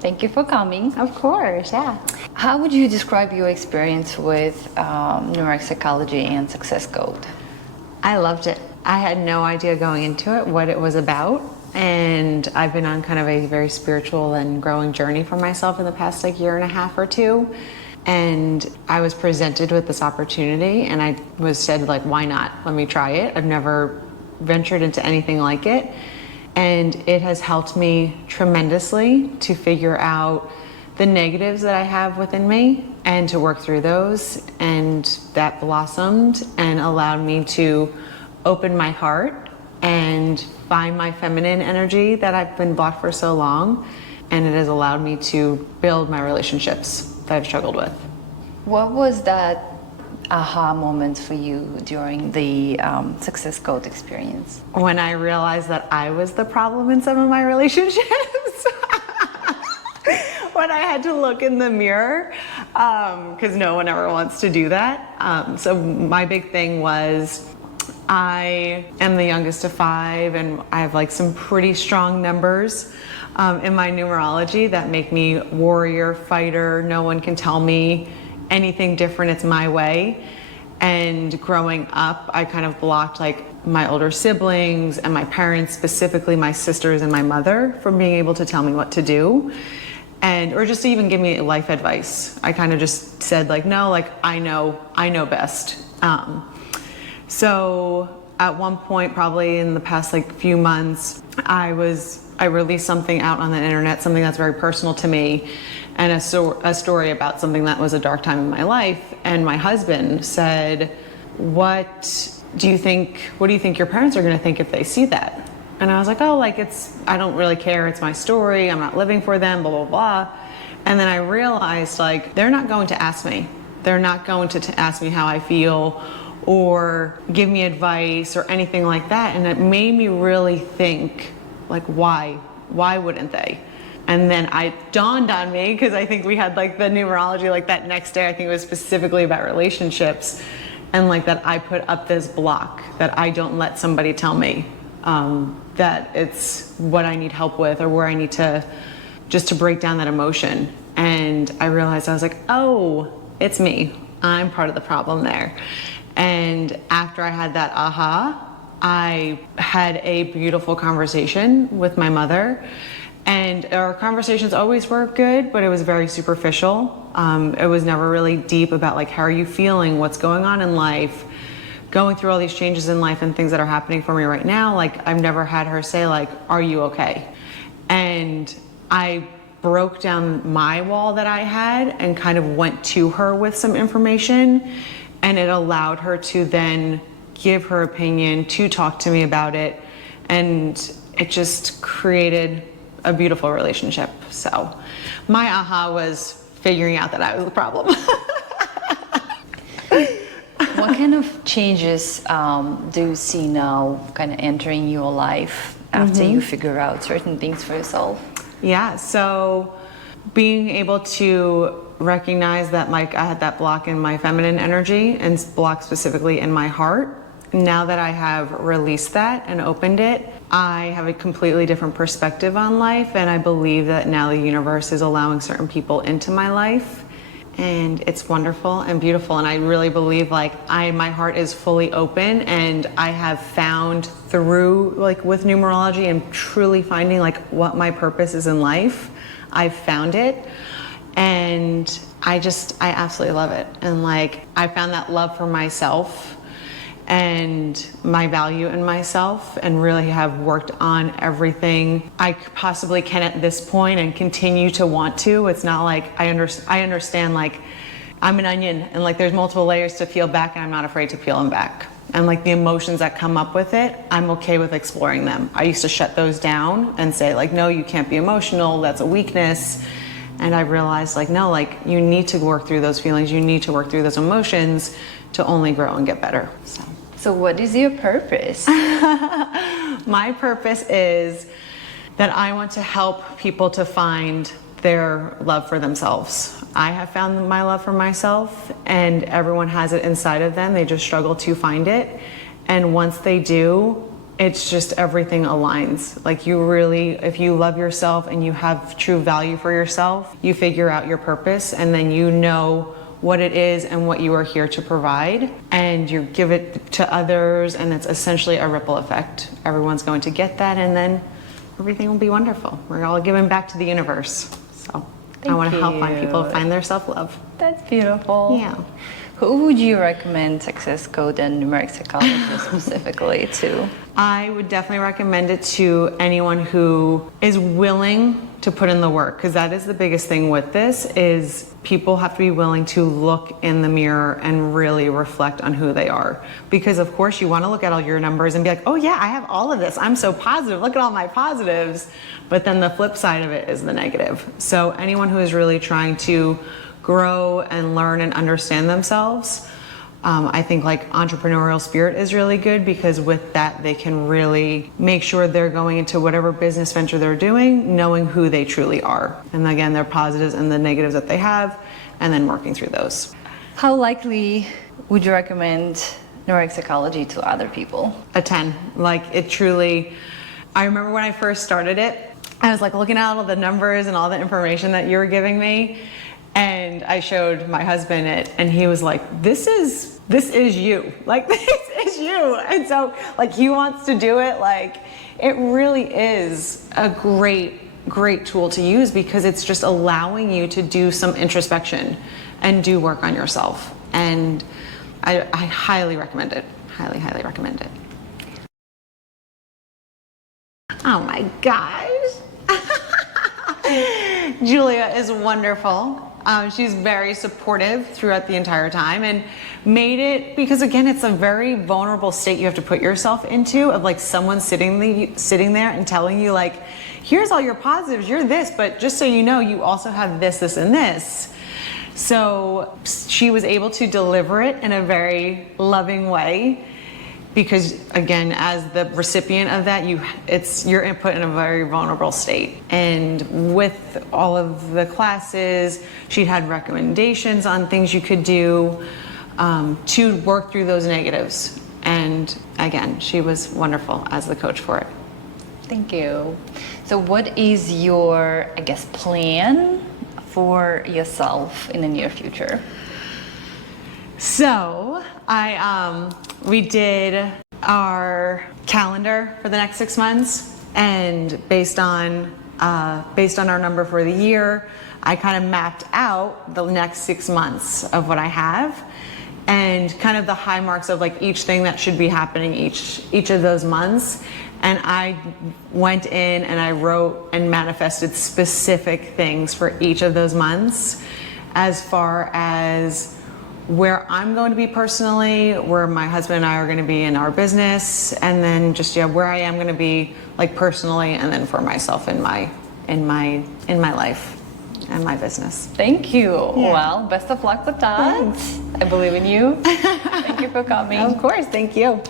Thank you for coming. Of course, yeah. How would you describe your experience with numeric psychology and success code? I loved it. I had no idea going into it what it was about. And I've been on kind of a very spiritual and growing journey for myself in the past year and a half or two. And I was presented with this opportunity and I was said why not? Let me try it. I've never ventured into anything like it. And it has helped me tremendously to figure out the negatives that I have within me and to work through those. And that blossomed and allowed me to open my heart and find my feminine energy that I've been blocked for so long. And it has allowed me to build my relationships that I've struggled with. What was that aha moment for you during the success code experience? When I realized that I was the problem in some of my relationships. When I had to look in the mirror, because no one ever wants to do that. So my big thing was, I am the youngest of 5 and I have some pretty strong numbers in my numerology that make me warrior, fighter. No one can tell me anything different. It's my way. And growing up, I kind of blocked my older siblings and my parents, specifically my sisters and my mother, from being able to tell me what to do. Or just to even give me life advice. I kind of just said no, I know best. So at one point, probably in the past few months, I released something out on the internet, something that's very personal to me, and a story about something that was a dark time in my life. And my husband said, what do you think your parents are going to think if they see that? And I was I don't really care. It's my story. I'm not living for them, blah, blah, blah. And then I realized they're not going to ask me. They're not going to ask me how I feel or give me advice or anything like that. And it made me really think, why wouldn't they? And then it dawned on me, because I think we had the numerology that next day. I think it was specifically about relationships, and that I put up this block that I don't let somebody tell me that it's what I need help with or where I need to just to break down that emotion. And I realized, I was oh, it's me. I'm part of the problem there. And after I had that aha, I had a beautiful conversation with my mother. And our conversations always were good, but it was very superficial. It was never really deep about how are you feeling, what's going on in life, going through all these changes in life and things that are happening for me right now. I've never had her say are you okay? And I broke down my wall that I had and kind of went to her with some information, and it allowed her to then give her opinion, to talk to me about it, and it just created a beautiful relationship. So my aha was figuring out that I was the problem. What kind of changes do you see now kind of entering your life after you figure out certain things for yourself? Yeah, so being able to recognize that I had that block in my feminine energy and block specifically in my heart. Now that I have released that and opened it, I have a completely different perspective on life, and I believe that now the universe is allowing certain people into my life, and it's wonderful and beautiful. And I really believe my heart is fully open, and I have found through with numerology and truly finding what my purpose is in life. I've found it, and I absolutely love it. And I found that love for myself and my value in myself, and really have worked on everything I possibly can at this point and continue to want to. It's not I understand I'm an onion and there's multiple layers to peel back, and I'm not afraid to peel them back. And the emotions that come up with it, I'm okay with exploring them. I used to shut those down and say no, you can't be emotional, that's a weakness. And I realized no, you need to work through those feelings, you need to work through those emotions to only grow and get better. So what is your purpose? My purpose is that I want to help people to find their love for themselves. I have found my love for myself, and everyone has it inside of them. They just struggle to find it. And once they do, it's just everything aligns. Like you really, if you love yourself and you have true value for yourself, you figure out your purpose, and then you know what it is and what you are here to provide, and you give it to others, and it's essentially a ripple effect. Everyone's going to get that, and then everything will be wonderful. We're all giving back to the universe. So I want to help people find their self-love. That's beautiful. Yeah. Who would you recommend Success Code and Numeric Psychology specifically to? I would definitely recommend it to anyone who is willing to put in the work, because that is the biggest thing with this, is people have to be willing to look in the mirror and really reflect on who they are. Because of course you want to look at all your numbers and be like, oh yeah, I have all of this. I'm so positive. Look at all my positives. But then the flip side of it is the negative. So anyone who is really trying to grow and learn and understand themselves, I think like entrepreneurial spirit is really good, because with that they can really make sure they're going into whatever business venture they're doing knowing who they truly are, and again their positives and the negatives that they have, and then working through those. How likely would you recommend Numeric Psychology to other people? A 10. Like it truly, I remember when I first started it, I was like looking at all the numbers and all the information that you were giving me, and I showed my husband it, and he was like, this is you. Like, this is you. And so, like, he wants to do it. Like, it really is a great tool to use, because it's just allowing you to do some introspection and do work on yourself. And I highly recommend it. Highly recommend it. Oh my gosh. Julia is wonderful. She's very supportive throughout the entire time, and made it, because again, it's a very vulnerable state you have to put yourself into, of like someone sitting there and telling you like, here's all your positives, you're this, but just so you know, you also have this, this, and this. So she was able to deliver it in a very loving way, because again, as the recipient of that, you're input in a very vulnerable state. And with all of the classes, she'd had recommendations on things you could do to work through those negatives. And again, she was wonderful as the coach for it. Thank you. So what is your, I guess, plan for yourself in the near future? So we did our calendar for the next 6 months, and based on our number for the year, I kind of mapped out the next 6 months of what I have, and kind of the high marks of like each thing that should be happening each of those months. And I went in and I wrote and manifested specific things for each of those months, as far as where I'm going to be personally, where my husband and I are going to be in our business, and then just where I am going to be like personally, and then for myself in my life and my business. Thank you. Yeah. Well, best of luck with that. Thanks. I believe in you. Thank you for coming. Of course, thank you.